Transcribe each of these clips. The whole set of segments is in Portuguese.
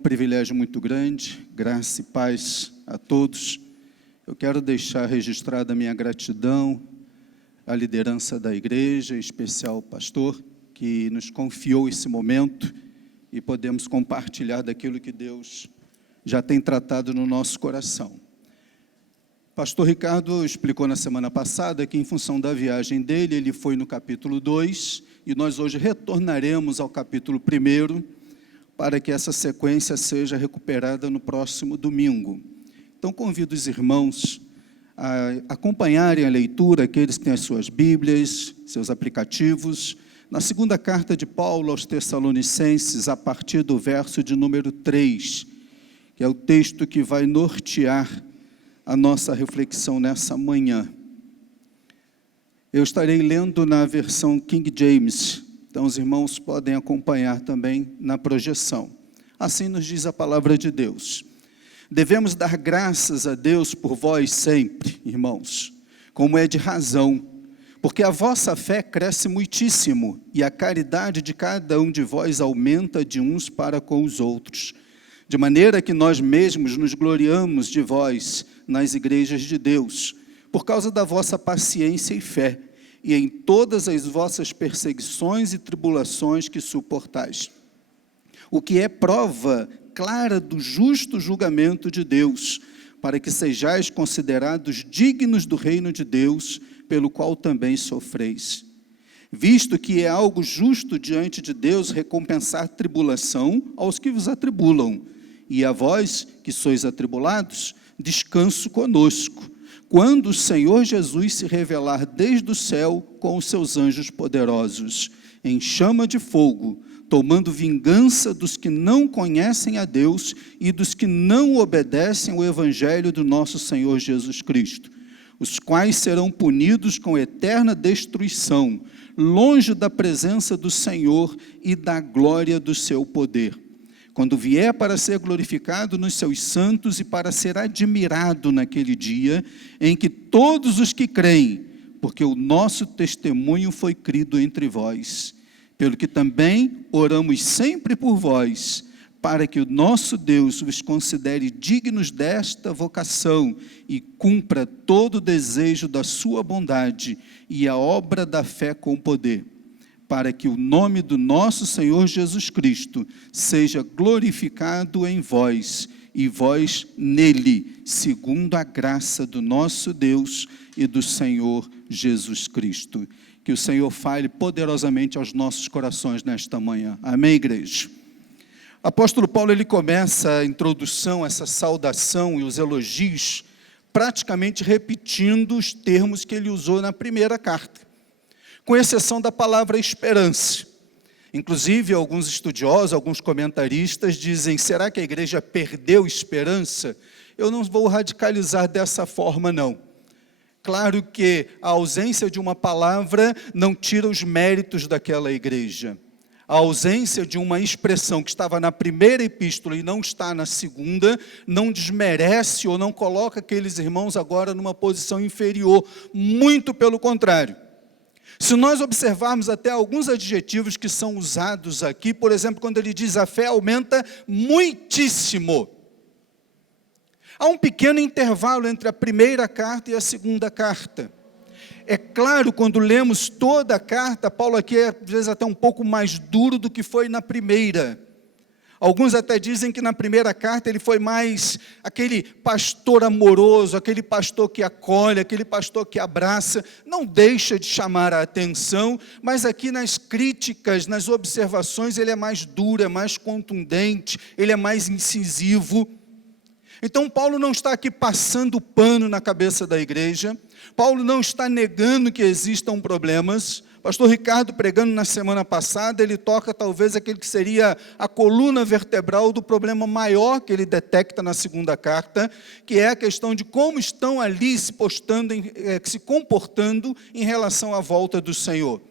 privilégio muito grande, graça e paz a todos. Eu quero deixar registrada a minha gratidão à liderança da igreja, em especial ao pastor, que nos confiou esse momento e podemos compartilhar daquilo que Deus já tem tratado no nosso coração. Pastor Ricardo explicou na semana passada que, em função da viagem dele, ele foi no capítulo 2, e nós hoje retornaremos ao capítulo 1, para que essa sequência seja recuperada no próximo domingo. Então, convido os irmãos a acompanharem a leitura, aqueles que têm as suas Bíblias, seus aplicativos, na segunda carta de Paulo aos Tessalonicenses, a partir do verso de número 3, que é o texto que vai nortear a nossa reflexão nessa manhã. Eu estarei lendo na versão King James, então os irmãos podem acompanhar também na projeção. Assim nos diz a palavra de Deus. Devemos dar graças a Deus por vós sempre, irmãos, como é de razão, porque a vossa fé cresce muitíssimo, e a caridade de cada um de vós aumenta de uns para com os outros, de maneira que nós mesmos nos gloriamos de vós nas igrejas de Deus, por causa da vossa paciência e fé, e em todas as vossas perseguições e tribulações que suportais. O que é prova clara do justo julgamento de Deus, para que sejais considerados dignos do reino de Deus, pelo qual também sofreis. Visto que é algo justo diante de Deus recompensar tribulação aos que vos atribulam, e a vós, que sois atribulados, descanso conosco, quando o Senhor Jesus se revelar desde o céu com os seus anjos poderosos, em chama de fogo, tomando vingança dos que não conhecem a Deus e dos que não obedecem ao evangelho do nosso Senhor Jesus Cristo, os quais serão punidos com eterna destruição, longe da presença do Senhor e da glória do seu poder, quando vier para ser glorificado nos seus santos e para ser admirado naquele dia, em que todos os que creem, porque o nosso testemunho foi crido entre vós, pelo que também oramos sempre por vós, para que o nosso Deus vos considere dignos desta vocação e cumpra todo o desejo da sua bondade e a obra da fé com poder, para que o nome do nosso Senhor Jesus Cristo seja glorificado em vós, e vós nele, segundo a graça do nosso Deus e do Senhor Jesus Cristo. Que o Senhor fale poderosamente aos nossos corações nesta manhã. Amém, igreja? O apóstolo Paulo, ele começa a introdução, essa saudação e os elogios, praticamente repetindo os termos que ele usou na primeira carta, com exceção da palavra esperança. Inclusive, alguns estudiosos, alguns comentaristas dizem, será que a igreja perdeu esperança? Eu não vou radicalizar dessa forma, não. Claro que a ausência de uma palavra não tira os méritos daquela igreja. A ausência de uma expressão que estava na primeira epístola e não está na segunda, não desmerece ou não coloca aqueles irmãos agora numa posição inferior, muito pelo contrário. Se nós observarmos até alguns adjetivos que são usados aqui, por exemplo, quando ele diz a fé aumenta muitíssimo. Há um pequeno intervalo entre a primeira carta e a segunda carta. É claro, quando lemos toda a carta, Paulo aqui é, às vezes, até um pouco mais duro do que foi na primeira. Alguns até dizem que na primeira carta ele foi mais aquele pastor amoroso, aquele pastor que acolhe, aquele pastor que abraça, não deixa de chamar a atenção, mas aqui nas críticas, nas observações, ele é mais duro, é mais contundente, ele é mais incisivo. Então Paulo não está aqui passando pano na cabeça da igreja, Paulo não está negando que existam problemas. Pastor Ricardo, pregando na semana passada, ele toca talvez aquele que seria a coluna vertebral do problema maior que ele detecta na segunda carta, que é a questão de como estão ali se comportando em relação à volta do Senhor.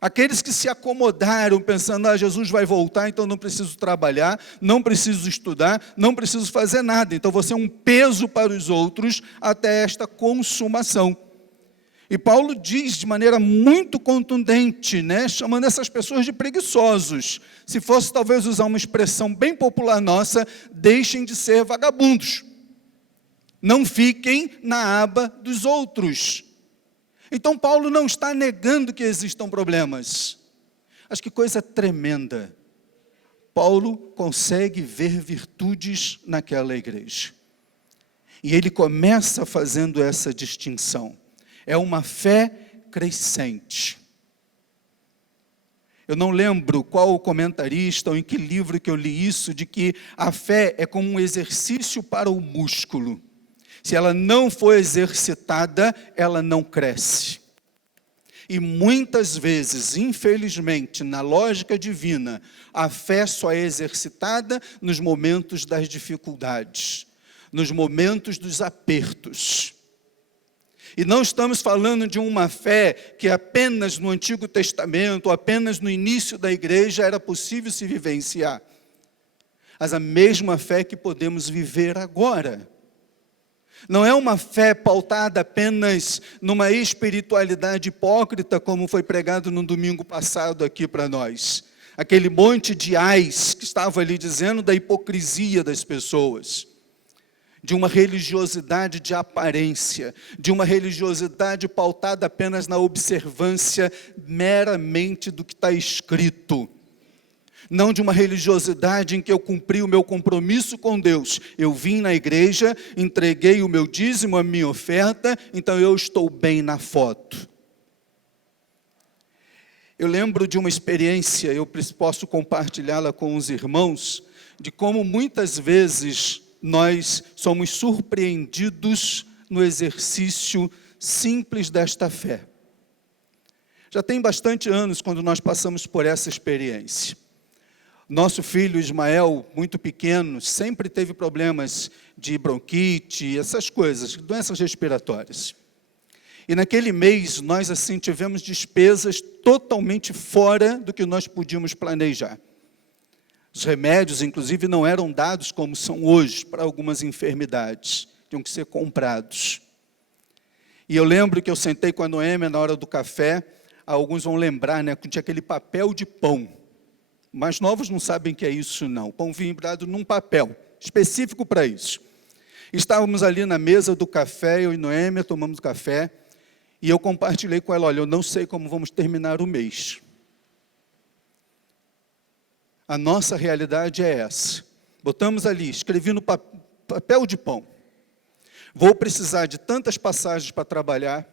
Aqueles que se acomodaram pensando, Jesus vai voltar, então não preciso trabalhar, não preciso estudar, não preciso fazer nada. Então você é um peso para os outros até esta consumação. E Paulo diz de maneira muito contundente, né, chamando essas pessoas de preguiçosos. Se fosse talvez usar uma expressão bem popular nossa, deixem de ser vagabundos. Não fiquem na aba dos outros. Então Paulo não está negando que existam problemas. Acho que coisa tremenda. Paulo consegue ver virtudes naquela igreja. E ele começa fazendo essa distinção. É uma fé crescente. Eu não lembro qual o comentarista ou em que livro que eu li isso, de que a fé é como um exercício para o músculo. Se ela não for exercitada, ela não cresce. E muitas vezes, infelizmente, na lógica divina, a fé só é exercitada nos momentos das dificuldades, nos momentos dos apertos. E não estamos falando de uma fé que apenas no Antigo Testamento, ou apenas no início da igreja era possível se vivenciar. Mas a mesma fé que podemos viver agora. Não é uma fé pautada apenas numa espiritualidade hipócrita, como foi pregado no domingo passado aqui para nós. Aquele monte de ais que estava ali dizendo da hipocrisia das pessoas. De uma religiosidade de aparência, de uma religiosidade pautada apenas na observância meramente do que está escrito. Não de uma religiosidade em que eu cumpri o meu compromisso com Deus. Eu vim na igreja, entreguei o meu dízimo, a minha oferta, então eu estou bem na foto. Eu lembro de uma experiência, eu posso compartilhá-la com os irmãos, de como muitas vezes nós somos surpreendidos no exercício simples desta fé. Já tem bastante anos quando nós passamos por essa experiência. Nosso filho Ismael, muito pequeno, sempre teve problemas de bronquite, essas coisas, doenças respiratórias. E naquele mês, nós assim tivemos despesas totalmente fora do que nós podíamos planejar. Os remédios, inclusive, não eram dados como são hoje para algumas enfermidades. Tinham que ser comprados. E eu lembro que eu sentei com a Noêmia na hora do café. Alguns vão lembrar, né, que tinha aquele papel de pão. Mais novos não sabem o que é isso, não. Pão vinha embrulhado num papel específico para isso. Estávamos ali na mesa do café, eu e Noêmia tomamos café. E eu compartilhei com ela, olha, eu não sei como vamos terminar o mês. A nossa realidade é essa. Botamos ali, escrevi no papel de pão. Vou precisar de tantas passagens para trabalhar.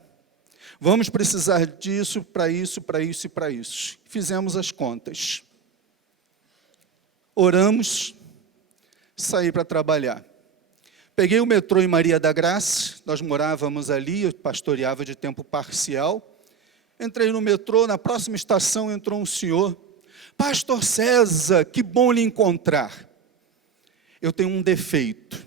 Vamos precisar disso, para isso, para isso e para isso. Fizemos as contas. Oramos, saí para trabalhar. Peguei o metrô em Maria da Graça, nós morávamos ali, eu pastoreava de tempo parcial. Entrei no metrô, na próxima estação entrou um senhor. Pastor César, que bom lhe encontrar. Eu tenho um defeito.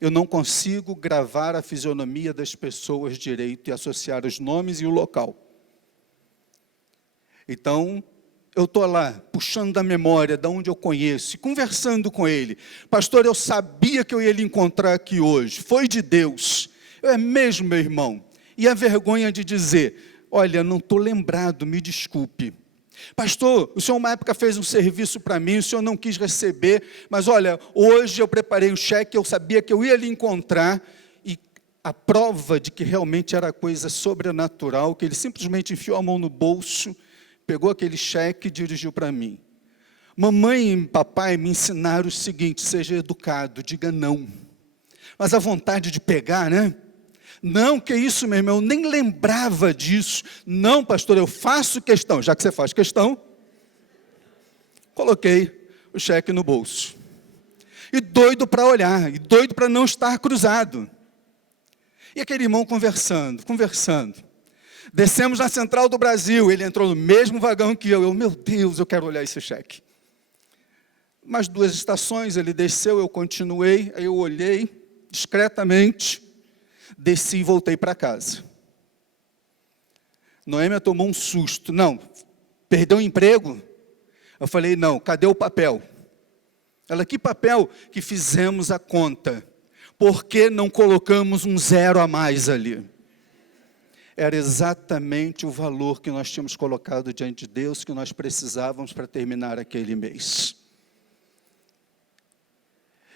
Eu não consigo gravar a fisionomia das pessoas direito e associar os nomes e o local. Então, eu estou lá, puxando da memória, de onde eu conheço, conversando com ele. Pastor, eu sabia que eu ia lhe encontrar aqui hoje. Foi de Deus. É mesmo, meu irmão. E a vergonha de dizer, olha, não estou lembrado, me desculpe. Pastor, o senhor uma época fez um serviço para mim, o senhor não quis receber, mas olha, hoje eu preparei um cheque, eu sabia que eu ia lhe encontrar, e a prova de que realmente era coisa sobrenatural, que ele simplesmente enfiou a mão no bolso, pegou aquele cheque e dirigiu para mim. Mamãe e papai me ensinaram o seguinte, seja educado, diga não. Mas a vontade de pegar, né? Não, que isso, meu irmão, eu nem lembrava disso. Não, pastor, eu faço questão. Já que você faz questão, coloquei o cheque no bolso. E doido para olhar, e doido para não estar cruzado. E aquele irmão conversando. Descemos na Central do Brasil, ele entrou no mesmo vagão que eu. Meu Deus, eu quero olhar esse cheque. Mais 2 estações, ele desceu, eu continuei, aí eu olhei discretamente, desci e voltei para casa. Noêmia tomou um susto. Não, perdeu o emprego? Eu falei, não, cadê o papel? Ela, que papel? Que fizemos a conta. Por que não colocamos um 0 a mais ali? era exatamente o valor que nós tínhamos colocado diante de Deus, que nós precisávamos para terminar aquele mês.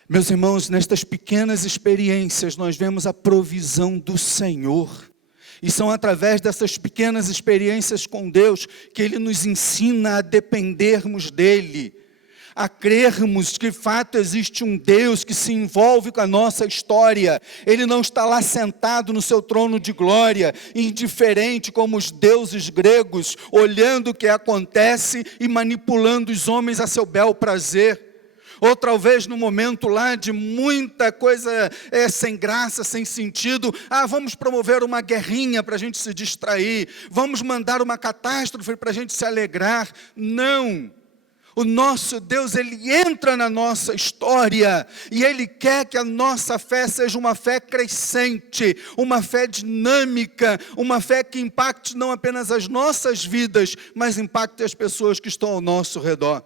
Meus irmãos, nestas pequenas experiências, nós vemos a provisão do Senhor. E são através dessas pequenas experiências com Deus que Ele nos ensina a dependermos dEle, a crermos que de fato existe um Deus que se envolve com a nossa história. Ele não está lá sentado no seu trono de glória, indiferente como os deuses gregos, olhando o que acontece e manipulando os homens a seu bel prazer. Ou talvez no momento lá de muita coisa sem graça, sem sentido, vamos promover uma guerrinha para a gente se distrair, vamos mandar uma catástrofe para a gente se alegrar. Não! O nosso Deus, Ele entra na nossa história e Ele quer que a nossa fé seja uma fé crescente, uma fé dinâmica, uma fé que impacte não apenas as nossas vidas, mas impacte as pessoas que estão ao nosso redor.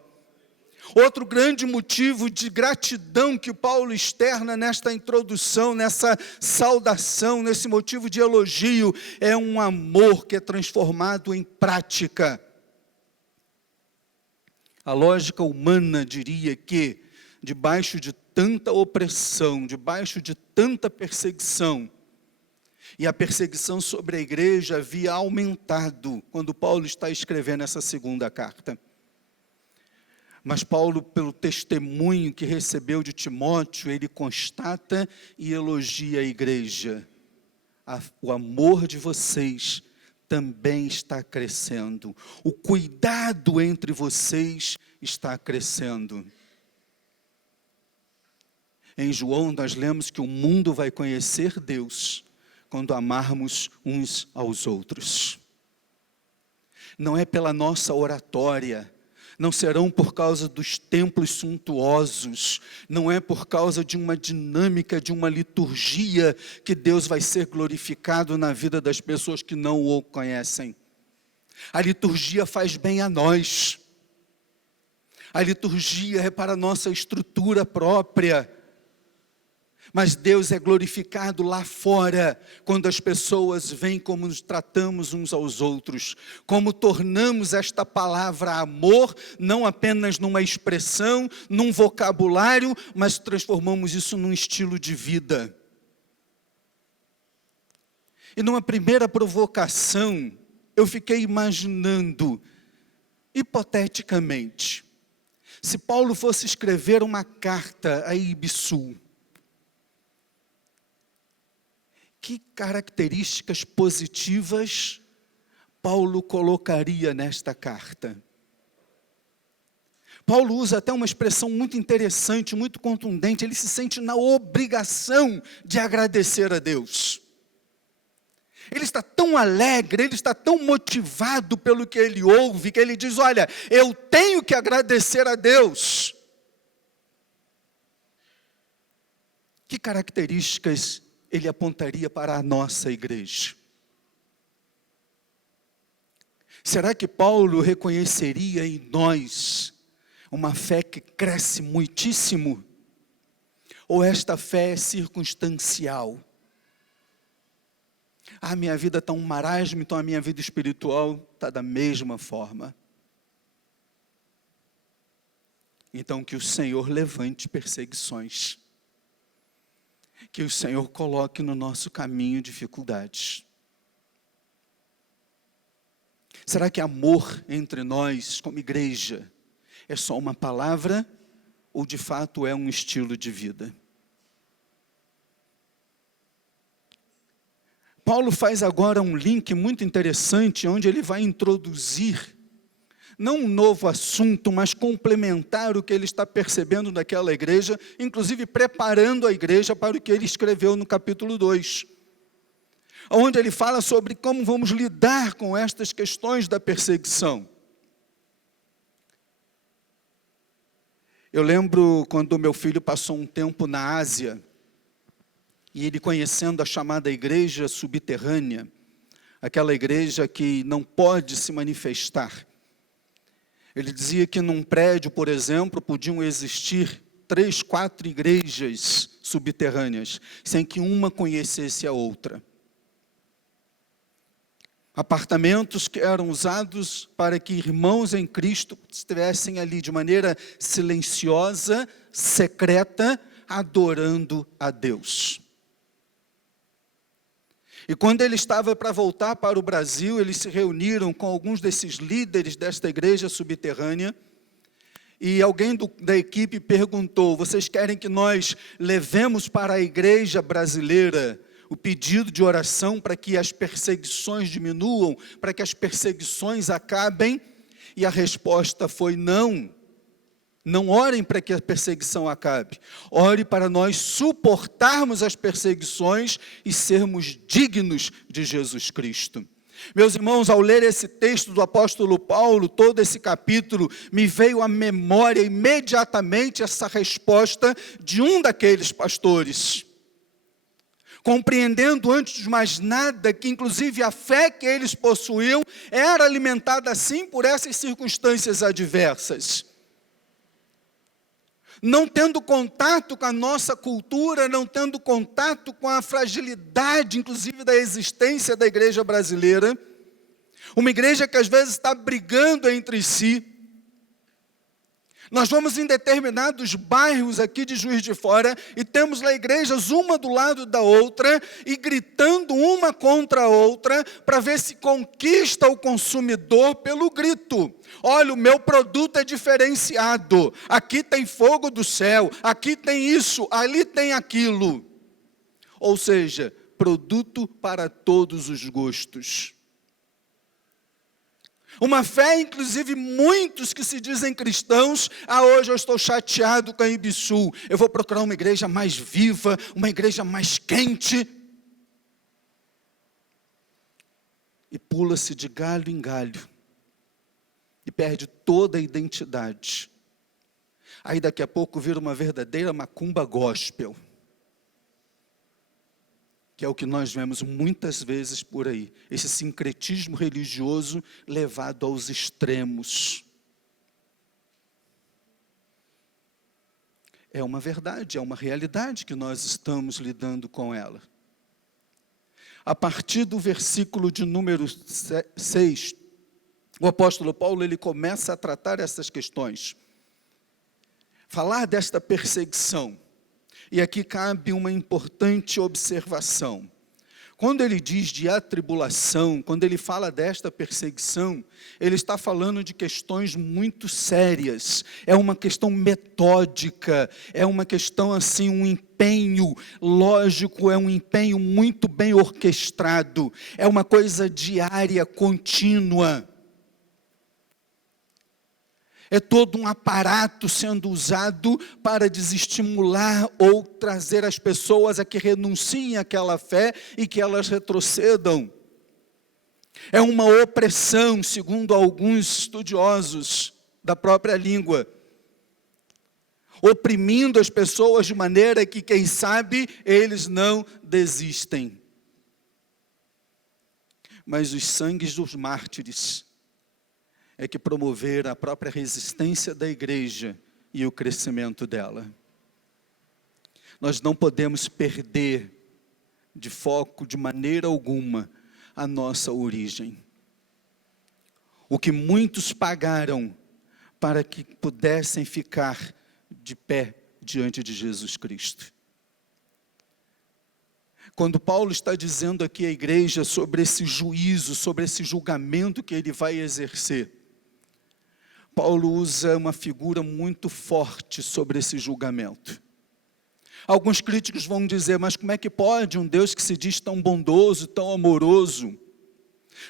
Outro grande motivo de gratidão que Paulo externa nesta introdução, nessa saudação, nesse motivo de elogio, é um amor que é transformado em prática. A lógica humana diria que, debaixo de tanta opressão, debaixo de tanta perseguição, e a perseguição sobre a igreja havia aumentado quando Paulo está escrevendo essa segunda carta. Mas Paulo, pelo testemunho que recebeu de Timóteo, ele constata e elogia a igreja. O amor de vocês também está crescendo. O cuidado entre vocês está crescendo. Em João nós lemos que o mundo vai conhecer Deus quando amarmos uns aos outros. Não é pela nossa oratória, não serão por causa dos templos suntuosos, não é por causa de uma dinâmica, de uma liturgia, que Deus vai ser glorificado na vida das pessoas que não o conhecem. A liturgia faz bem a nós. A liturgia é para a nossa estrutura própria. Mas Deus é glorificado lá fora, quando as pessoas veem como nos tratamos uns aos outros, como tornamos esta palavra amor, não apenas numa expressão, num vocabulário, mas transformamos isso num estilo de vida. E numa primeira provocação, eu fiquei imaginando, hipoteticamente, se Paulo fosse escrever uma carta a Ibisu, que características positivas Paulo colocaria nesta carta? Paulo usa até uma expressão muito interessante, muito contundente. Ele se sente na obrigação de agradecer a Deus. Ele está tão alegre, ele está tão motivado pelo que ele ouve, que ele diz, olha, eu tenho que agradecer a Deus. Que características ele apontaria para a nossa igreja? Será que Paulo reconheceria em nós uma fé que cresce muitíssimo? Ou esta fé é circunstancial? Minha vida está um marasmo, então a minha vida espiritual está da mesma forma. Então que o Senhor levante perseguições. Que o Senhor coloque no nosso caminho dificuldades. Será que amor entre nós, como igreja, é só uma palavra ou de fato é um estilo de vida? Paulo faz agora um link muito interessante, onde ele vai introduzir não um novo assunto, mas complementar o que ele está percebendo daquela igreja, inclusive preparando a igreja para o que ele escreveu no capítulo 2. Onde ele fala sobre como vamos lidar com estas questões da perseguição. Eu lembro quando meu filho passou um tempo na Ásia, e ele conhecendo a chamada igreja subterrânea, aquela igreja que não pode se manifestar. Ele dizia que num prédio, por exemplo, podiam existir 3, 4 igrejas subterrâneas, sem que uma conhecesse a outra. Apartamentos que eram usados para que irmãos em Cristo estivessem ali de maneira silenciosa, secreta, adorando a Deus. E quando ele estava para voltar para o Brasil, eles se reuniram com alguns desses líderes desta igreja subterrânea, e alguém da equipe perguntou: vocês querem que nós levemos para a igreja brasileira o pedido de oração para que as perseguições diminuam, para que as perseguições acabem? E a resposta foi não. Não orem para que a perseguição acabe. Ore para nós suportarmos as perseguições e sermos dignos de Jesus Cristo. Meus irmãos, ao ler esse texto do apóstolo Paulo, todo esse capítulo, me veio à memória imediatamente essa resposta de um daqueles pastores. Compreendendo antes de mais nada que inclusive a fé que eles possuíam era alimentada assim por essas circunstâncias adversas. Não tendo contato com a nossa cultura, não tendo contato com a fragilidade, inclusive, da existência da igreja brasileira, uma igreja que às vezes está brigando entre si. Nós vamos em determinados bairros aqui de Juiz de Fora e temos lá igrejas uma do lado da outra e gritando uma contra a outra para ver se conquista o consumidor pelo grito. Olha, o meu produto é diferenciado, aqui tem fogo do céu, aqui tem isso, ali tem aquilo. Ou seja, produto para todos os gostos. Uma fé, inclusive, muitos que se dizem cristãos, hoje eu estou chateado com a Ibisul, eu vou procurar uma igreja mais viva, uma igreja mais quente. E pula-se de galho em galho, e perde toda a identidade. Aí daqui a pouco vira uma verdadeira macumba gospel, que é o que nós vemos muitas vezes por aí, esse sincretismo religioso levado aos extremos. É uma verdade, é uma realidade que nós estamos lidando com ela. A partir do versículo de número 6, o apóstolo Paulo ele começa a tratar essas questões. Falar desta perseguição. E aqui cabe uma importante observação. Quando ele diz de atribulação, quando ele fala desta perseguição, ele está falando de questões muito sérias. É uma questão metódica, é uma questão assim, um empenho lógico, é um empenho muito bem orquestrado. É uma coisa diária, contínua. É todo um aparato sendo usado para desestimular ou trazer as pessoas a que renunciem àquela fé e que elas retrocedam. É uma opressão, segundo alguns estudiosos da própria língua, oprimindo as pessoas de maneira que, quem sabe, eles não desistem. Mas os sangues dos mártires é que promover a própria resistência da igreja e o crescimento dela. Nós não podemos perder de foco de maneira alguma a nossa origem. O que muitos pagaram para que pudessem ficar de pé diante de Jesus Cristo. Quando Paulo está dizendo aqui à igreja sobre esse juízo, sobre esse julgamento que ele vai exercer, Paulo usa uma figura muito forte sobre esse julgamento. Alguns críticos vão dizer, mas como é que pode um Deus que se diz tão bondoso, tão amoroso?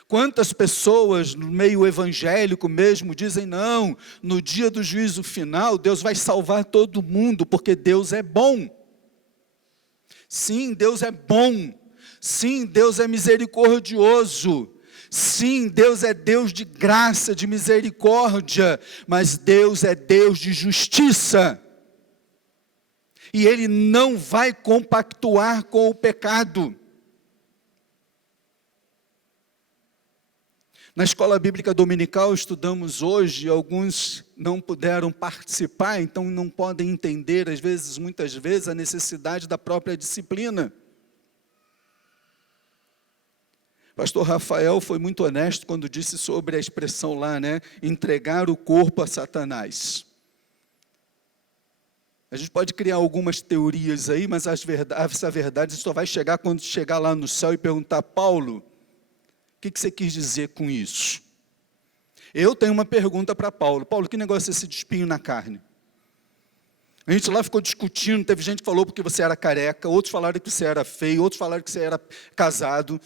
Quantas pessoas no meio evangélico mesmo dizem, não, no dia do juízo final, Deus vai salvar todo mundo, porque Deus é bom. Sim, Deus é bom. Sim, Deus é misericordioso. Sim, Deus é Deus de graça, de misericórdia, mas Deus é Deus de justiça. E Ele não vai compactuar com o pecado. Na escola bíblica dominical estudamos hoje, alguns não puderam participar, então não podem entender, às vezes, muitas vezes, a necessidade da própria disciplina. Pastor Rafael foi muito honesto quando disse sobre a expressão lá, né? Entregar o corpo a Satanás. A gente pode criar algumas teorias aí, mas essa verdade só vai chegar quando chegar lá no céu e perguntar: Paulo, o que você quis dizer com isso? Eu tenho uma pergunta para Paulo. Paulo, que negócio é esse de espinho na carne? A gente lá ficou discutindo, teve gente que falou porque você era careca, outros falaram que você era feio, outros falaram que você era casado.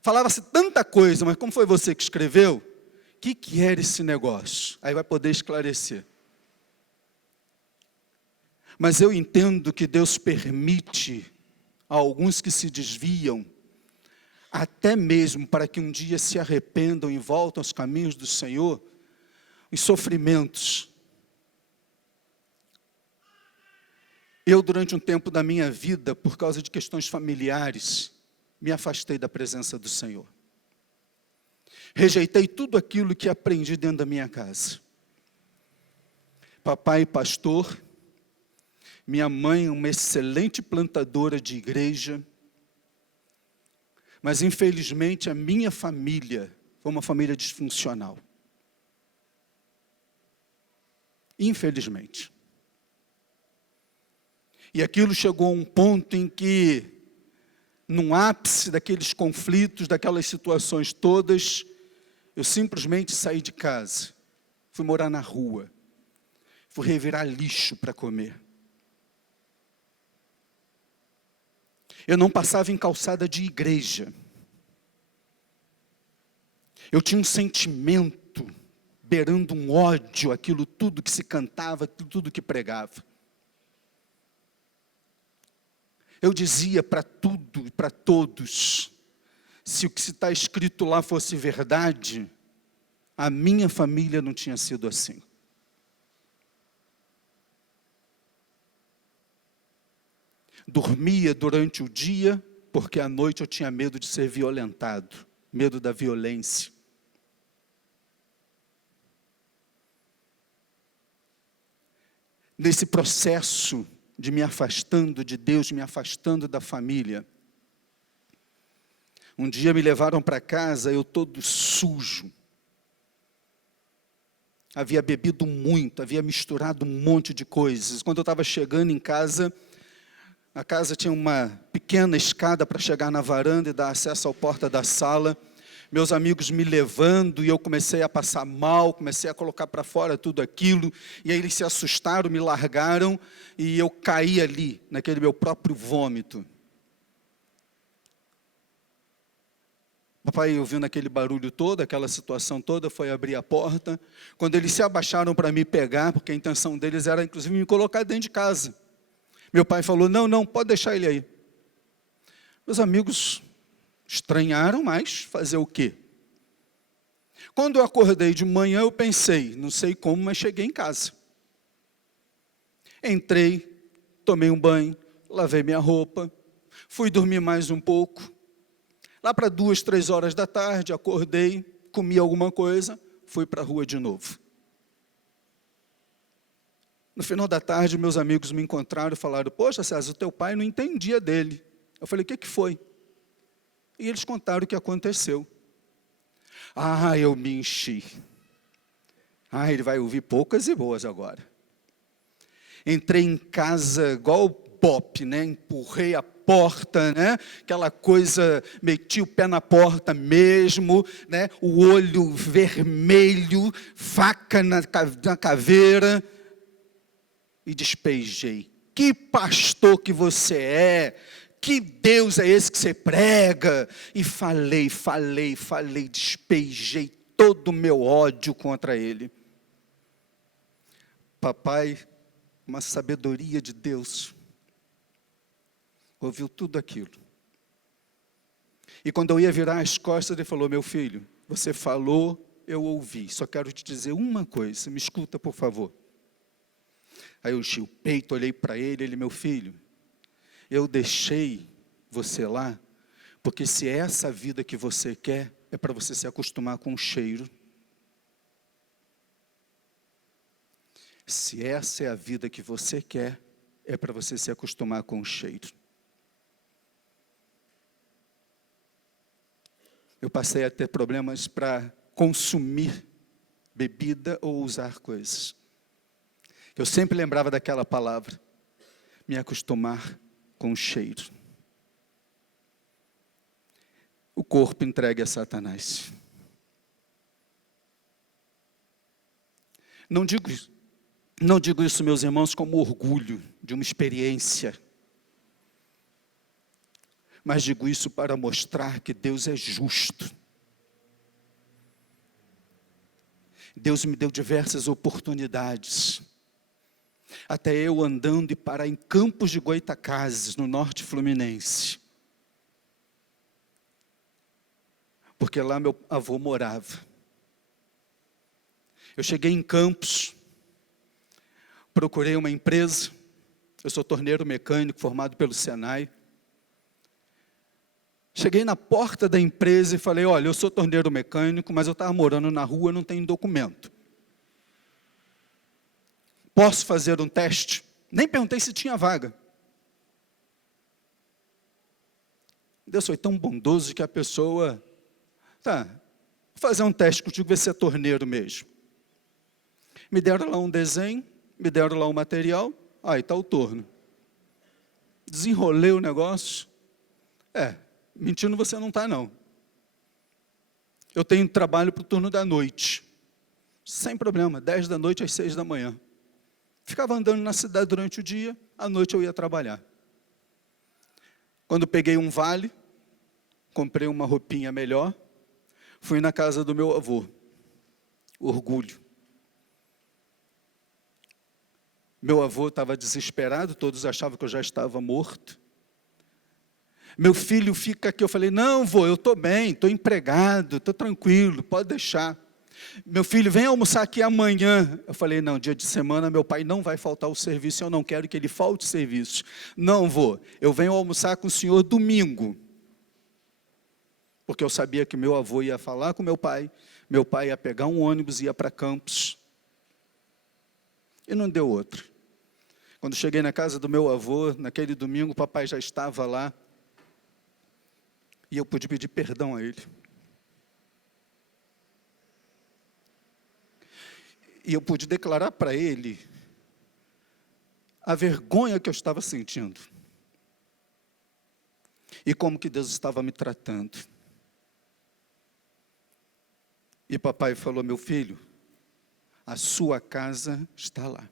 Falava-se tanta coisa, mas como foi você que escreveu? O que era esse negócio? Aí vai poder esclarecer. Mas eu entendo que Deus permite a alguns que se desviam, até mesmo para que um dia se arrependam e voltem aos caminhos do Senhor, os sofrimentos. Eu, durante um tempo da minha vida, por causa de questões familiares, me afastei da presença do Senhor. Rejeitei tudo aquilo que aprendi dentro da minha casa. Papai pastor, minha mãe uma excelente plantadora de igreja, mas infelizmente a minha família foi uma família disfuncional. Infelizmente. E aquilo chegou a um ponto em que, num ápice daqueles conflitos, daquelas situações todas, eu simplesmente saí de casa, fui morar na rua, fui revirar lixo para comer. Eu não passava em calçada de igreja. Eu tinha um sentimento, beirando um ódio, aquilo tudo que se cantava, tudo que pregava. Eu dizia para tudo e para todos, se o que está escrito lá fosse verdade, a minha família não tinha sido assim. Dormia durante o dia, porque à noite eu tinha medo de ser violentado, medo da violência. Nesse processo de me afastando de Deus, me afastando da família, um dia me levaram para casa, eu todo sujo. Havia bebido muito, havia misturado um monte de coisas. Quando eu estava chegando em casa, a casa tinha uma pequena escada para chegar na varanda e dar acesso à porta da sala. Meus amigos me levando e eu comecei a passar mal, comecei a colocar para fora tudo aquilo. E aí eles se assustaram, me largaram e eu caí ali, naquele meu próprio vômito. Papai, ouvindo aquele barulho todo, aquela situação toda, foi abrir a porta. Quando eles se abaixaram para me pegar, porque a intenção deles era inclusive me colocar dentro de casa. Meu pai falou: não, pode deixar ele aí. Meus amigos estranharam, mas fazer o quê? Quando eu acordei de manhã, eu pensei, não sei como, mas cheguei em casa. Entrei, tomei um banho, lavei minha roupa, fui dormir mais um pouco. Lá para 2, 3 horas da tarde, acordei, comi alguma coisa, fui para a rua de novo. No final da tarde, meus amigos me encontraram e falaram: poxa, César, o teu pai não entendia dele. Eu falei: o que foi? E eles contaram o que aconteceu. Ah, eu me enchi. Ah, ele vai ouvir poucas e boas agora. Entrei em casa igual o Pop, né? Empurrei a porta, né? Aquela coisa, meti o pé na porta mesmo, né? O olho vermelho, faca na caveira. E despejei. Que pastor que você é? Que Deus é esse que você prega? E falei, despejei todo o meu ódio contra ele. Papai, uma sabedoria de Deus, ouviu tudo aquilo. E quando eu ia virar as costas, ele falou: meu filho, você falou, eu ouvi, só quero te dizer uma coisa, me escuta por favor. Aí eu enchi o peito, olhei para ele, meu filho, eu deixei você lá, porque se é essa vida que você quer, é para você se acostumar com o cheiro. Se essa é a vida que você quer, é para você se acostumar com o cheiro. eu passei a ter problemas para consumir bebida ou usar coisas. Eu sempre lembrava daquela palavra, me acostumar com o cheiro. O corpo entregue a Satanás. Não digo isso, meus irmãos, como orgulho de uma experiência, mas digo isso para mostrar que Deus é justo. Deus me deu diversas oportunidades, até eu andando e parar em Campos de Goytacazes, no norte fluminense, porque lá meu avô morava. Eu cheguei em Campos, procurei uma empresa, eu sou torneiro mecânico formado pelo Senai. Cheguei na porta da empresa e falei, olha, eu sou torneiro mecânico, mas eu estava morando na rua, não tenho documento. Posso fazer um teste? Nem perguntei se tinha vaga. Deus foi tão bondoso que a pessoa, vou fazer um teste contigo, ver se é torneiro mesmo. Me deram lá um desenho, me deram lá um material, aí está o torno. Desenrolei o negócio, mentindo você não está não. Eu tenho trabalho para o turno da noite, sem problema, 10 da noite às 6 da manhã. Ficava andando na cidade durante o dia, à noite eu ia trabalhar. Quando peguei um vale, comprei uma roupinha melhor, fui na casa do meu avô. Orgulho. Meu avô estava desesperado, todos achavam que eu já estava morto. Meu filho fica aqui, eu falei, não, vô, eu estou bem, estou empregado, estou tranquilo, pode deixar. Meu filho, vem almoçar aqui amanhã. Eu falei, não, dia de semana meu pai não vai faltar o serviço, eu não quero que ele falte serviço. Não, vô, eu venho almoçar com o senhor domingo. Porque eu sabia que meu avô ia falar com meu pai ia pegar um ônibus e ia para Campos. E não deu outro. Quando cheguei na casa do meu avô, naquele domingo, o papai já estava lá. E eu pude pedir perdão a ele. E eu pude declarar para ele a vergonha que eu estava sentindo. E como que Deus estava me tratando. E papai falou, meu filho, a sua casa está lá.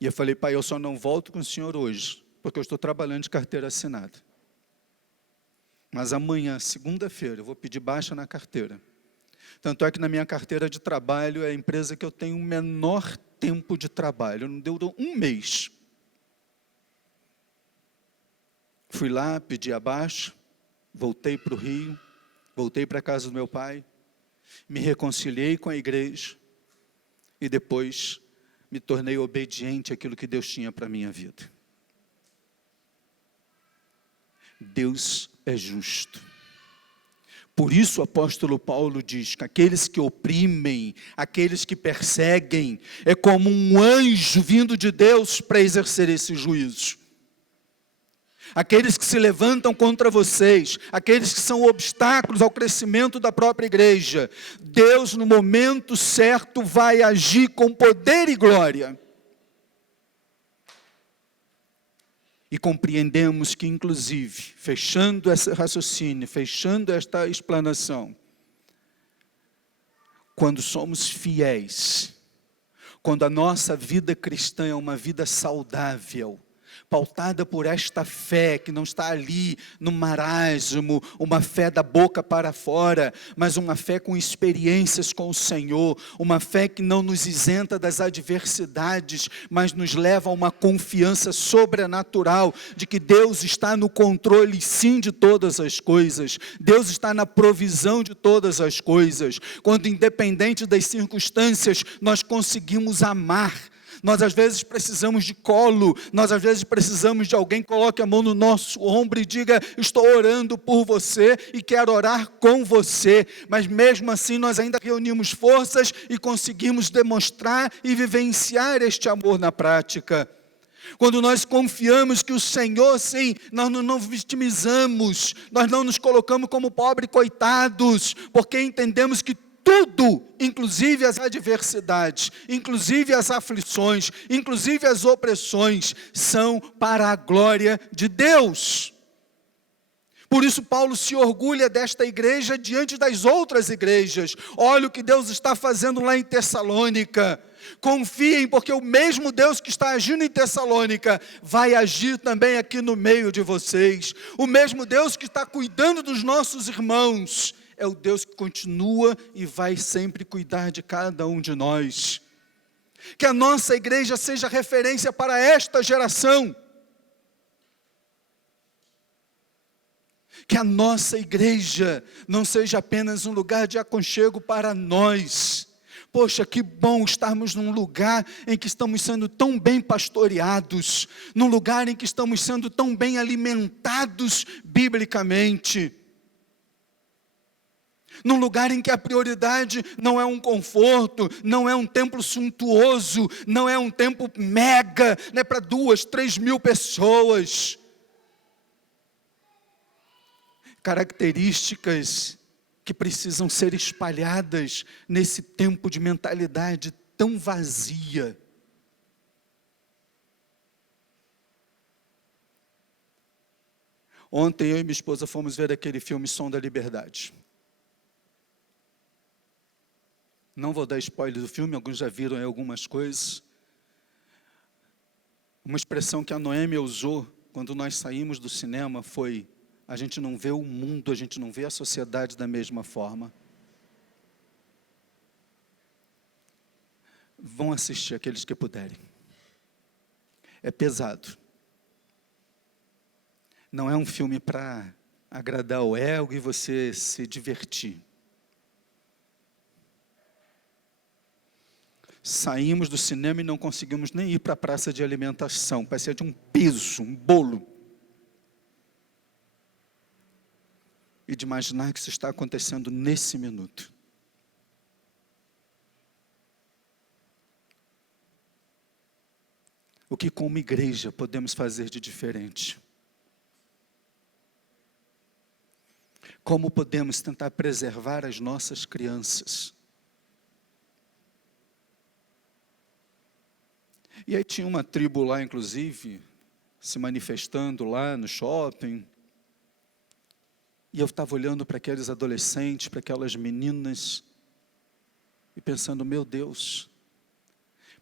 E eu falei, pai, eu só não volto com o senhor hoje, porque eu estou trabalhando de carteira assinada. Mas amanhã, segunda-feira, eu vou pedir baixa na carteira. Tanto é que na minha carteira de trabalho é a empresa que eu tenho o menor tempo de trabalho. Não deu um mês. Fui lá, pedi a baixa, voltei para o Rio, voltei para a casa do meu pai, me reconciliei com a igreja e depois me tornei obediente àquilo que Deus tinha para a minha vida. Deus é justo. Por isso o apóstolo Paulo diz que aqueles que oprimem, aqueles que perseguem, é como um anjo vindo de Deus para exercer esse juízo. Aqueles que se levantam contra vocês, aqueles que são obstáculos ao crescimento da própria igreja, Deus no momento certo vai agir com poder e glória. E compreendemos que, inclusive, fechando esse raciocínio, fechando esta explanação, quando somos fiéis, quando a nossa vida cristã é uma vida saudável, pautada por esta fé que não está ali no marasmo, uma fé da boca para fora, mas uma fé com experiências com o Senhor, uma fé que não nos isenta das adversidades, mas nos leva a uma confiança sobrenatural de que Deus está no controle sim de todas as coisas, Deus está na provisão de todas as coisas, quando independente das circunstâncias nós conseguimos amar. Nós às vezes precisamos de colo, nós às vezes precisamos de alguém que coloque a mão no nosso ombro e diga, estou orando por você e quero orar com você. Mas mesmo assim nós ainda reunimos forças e conseguimos demonstrar e vivenciar este amor na prática. Quando nós confiamos que o Senhor, sim, nós não vitimizamos, nós não nos colocamos como pobres coitados, porque entendemos que tudo, inclusive as adversidades, inclusive as aflições, inclusive as opressões, são para a glória de Deus. Por isso Paulo se orgulha desta igreja diante das outras igrejas. Olha o que Deus está fazendo lá em Tessalônica. Confiem, porque o mesmo Deus que está agindo em Tessalônica vai agir também aqui no meio de vocês. O mesmo Deus que está cuidando dos nossos irmãos é o Deus que continua e vai sempre cuidar de cada um de nós. Que a nossa igreja seja referência para esta geração. Que a nossa igreja não seja apenas um lugar de aconchego para nós. Poxa, que bom estarmos num lugar em que estamos sendo tão bem pastoreados, num lugar em que estamos sendo tão bem alimentados biblicamente, num lugar em que a prioridade não é um conforto, não é um templo suntuoso, não é um templo mega, não é para 2, 3 mil pessoas. Características que precisam ser espalhadas nesse tempo de mentalidade tão vazia. Ontem eu e minha esposa fomos ver aquele filme Som da Liberdade. Não vou dar spoiler do filme, alguns já viram aí algumas coisas. Uma expressão que a Noêmia usou quando nós saímos do cinema foi: a gente não vê o mundo, a gente não vê a sociedade da mesma forma. Vão assistir aqueles que puderem. É pesado. Não é um filme para agradar o ego e você se divertir. Saímos do cinema e não conseguimos nem ir para a praça de alimentação. Parecia de um peso, um bolo. E de imaginar que isso está acontecendo nesse minuto. O que como igreja podemos fazer de diferente? Como podemos tentar preservar as nossas crianças? E aí tinha uma tribo lá, inclusive, se manifestando lá no shopping. E eu estava olhando para aqueles adolescentes, para aquelas meninas, e pensando, meu Deus,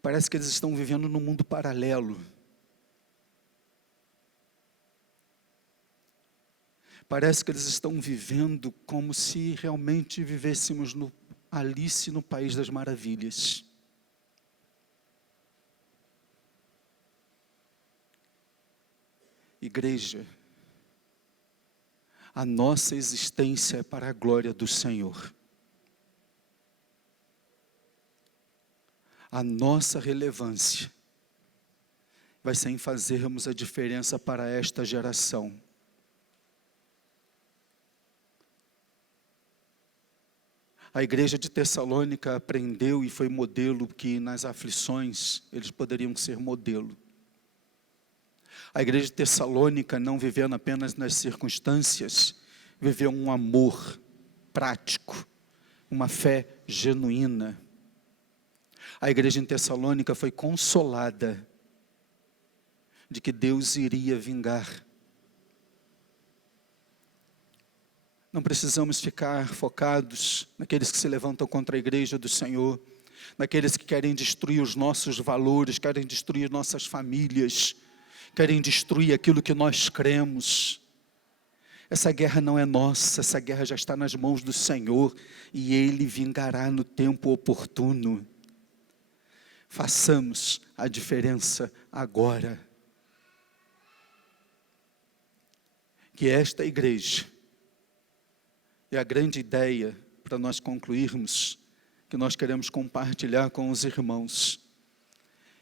parece que eles estão vivendo num mundo paralelo. Parece que eles estão vivendo como se realmente vivêssemos no Alice no País das Maravilhas. Igreja, a nossa existência é para a glória do Senhor. A nossa relevância vai ser em fazermos a diferença para esta geração. A igreja de Tessalônica aprendeu e foi modelo que nas aflições eles poderiam ser modelo. A igreja de Tessalônica não vivendo apenas nas circunstâncias, viveu um amor prático, uma fé genuína. A igreja em Tessalônica foi consolada de que Deus iria vingar. Não precisamos ficar focados naqueles que se levantam contra a igreja do Senhor, naqueles que querem destruir os nossos valores, querem destruir nossas famílias, querem destruir aquilo que nós cremos. Essa guerra não é nossa, essa guerra já está nas mãos do Senhor e Ele vingará no tempo oportuno. Façamos a diferença agora. Que esta igreja, e a grande ideia para nós concluirmos, que nós queremos compartilhar com os irmãos,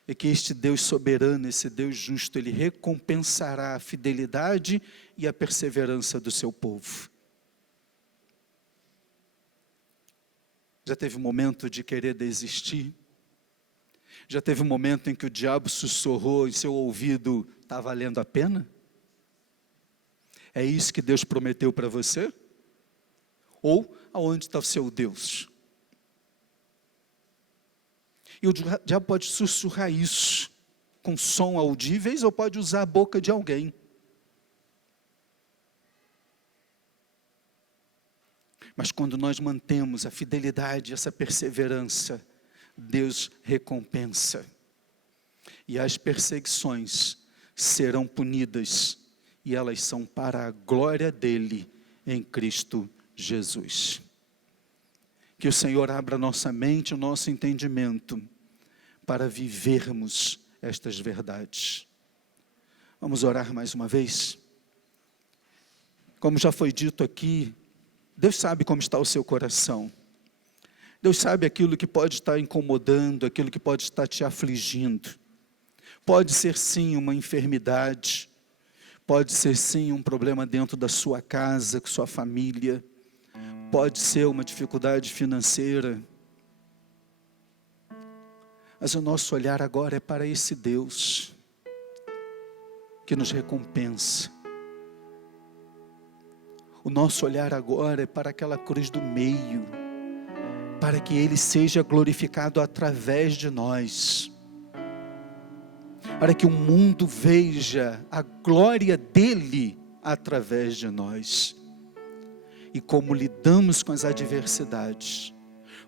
é que este Deus soberano, esse Deus justo, Ele recompensará a fidelidade e a perseverança do seu povo. Já teve um momento de querer desistir? Já teve um momento em que o diabo sussurrou em seu ouvido: está valendo a pena? É isso que Deus prometeu para você? Ou aonde está o seu Deus? E o diabo pode sussurrar isso com som audíveis ou pode usar a boca de alguém. Mas quando nós mantemos a fidelidade, essa perseverança, Deus recompensa. E as perseguições serão punidas, e elas são para a glória dele em Cristo Jesus. Que o Senhor abra nossa mente, o nosso entendimento, para vivermos estas verdades. Vamos orar mais uma vez? Como já foi dito aqui, Deus sabe como está o seu coração. Deus sabe aquilo que pode estar incomodando, aquilo que pode estar te afligindo. Pode ser sim uma enfermidade, pode ser sim um problema dentro da sua casa, com sua família, pode ser uma dificuldade financeira. Mas o nosso olhar agora é para esse Deus que nos recompensa. O nosso olhar agora é para aquela cruz do meio, para que Ele seja glorificado através de nós, para que o mundo veja a glória dEle através de nós. E como lidamos com as adversidades,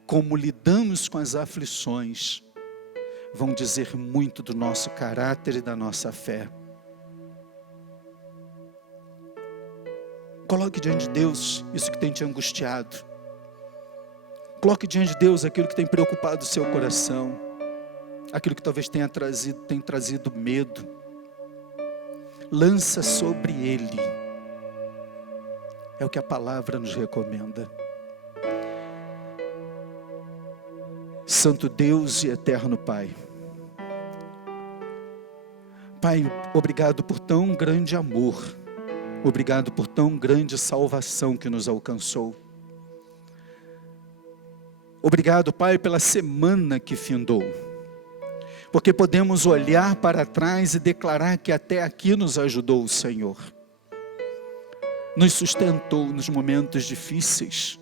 como lidamos com as aflições, vão dizer muito do nosso caráter e da nossa fé. Coloque diante de Deus isso que tem te angustiado. Coloque diante de Deus aquilo que tem preocupado o seu coração, aquilo que talvez tenha trazido medo. Lança sobre Ele. É o que a palavra nos recomenda. Santo Deus e eterno Pai. Pai, obrigado por tão grande amor. Obrigado por tão grande salvação que nos alcançou. Obrigado, Pai, pela semana que findou. Porque podemos olhar para trás e declarar que até aqui nos ajudou o Senhor. Nos sustentou nos momentos difíceis.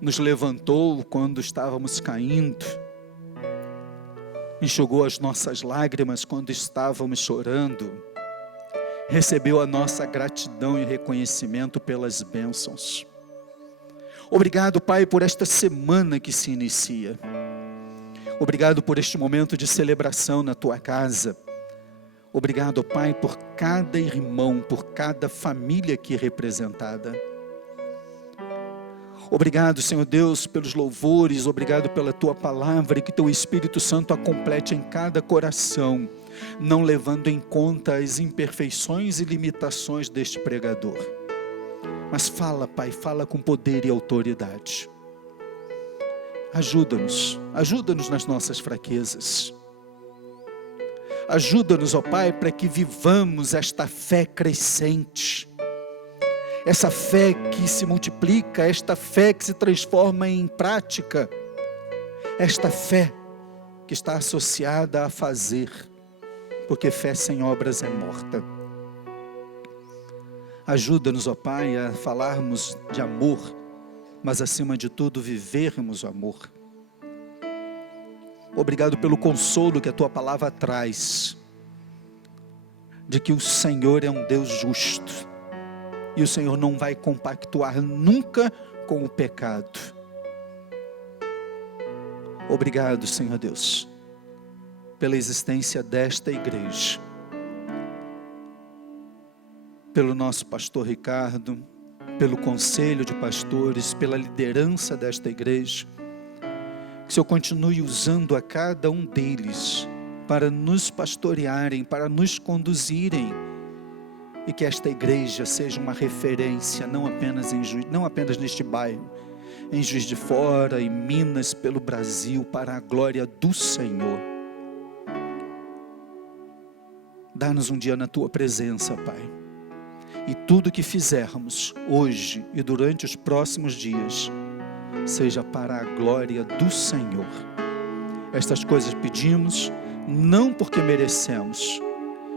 Nos levantou quando estávamos caindo. Enxugou as nossas lágrimas quando estávamos chorando. Recebeu a nossa gratidão e reconhecimento pelas bênçãos. Obrigado, Pai, por esta semana que se inicia. Obrigado por este momento de celebração na Tua casa. Obrigado, Pai, por cada irmão, por cada família aqui representada. Obrigado, Senhor Deus, pelos louvores. Obrigado pela Tua palavra e que Teu Espírito Santo a complete em cada coração, não levando em conta as imperfeições e limitações deste pregador. Mas fala, Pai, fala com poder e autoridade. Ajuda-nos nas nossas fraquezas. Ajuda-nos, ó Pai, para que vivamos esta fé crescente. Essa fé que se multiplica, esta fé que se transforma em prática. Esta fé que está associada a fazer. Porque fé sem obras é morta. Ajuda-nos, ó Pai, a falarmos de amor, mas acima de tudo vivermos o amor. Obrigado pelo consolo que a Tua palavra traz, de que o Senhor é um Deus justo, e o Senhor não vai compactuar nunca com o pecado. Obrigado, Senhor Deus, pela existência desta igreja, pelo nosso pastor Ricardo, pelo conselho de pastores, pela liderança desta igreja. Que o Senhor continue usando a cada um deles para nos pastorearem, para nos conduzirem, e que esta igreja seja uma referência, não apenas neste bairro, em Juiz de Fora, em Minas, pelo Brasil, para a glória do Senhor. Dá-nos um dia na Tua presença, Pai. E tudo que fizermos hoje e durante os próximos dias, seja para a glória do Senhor. Estas coisas pedimos, não porque merecemos,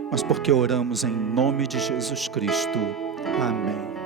mas porque oramos em nome de Jesus Cristo. Amém.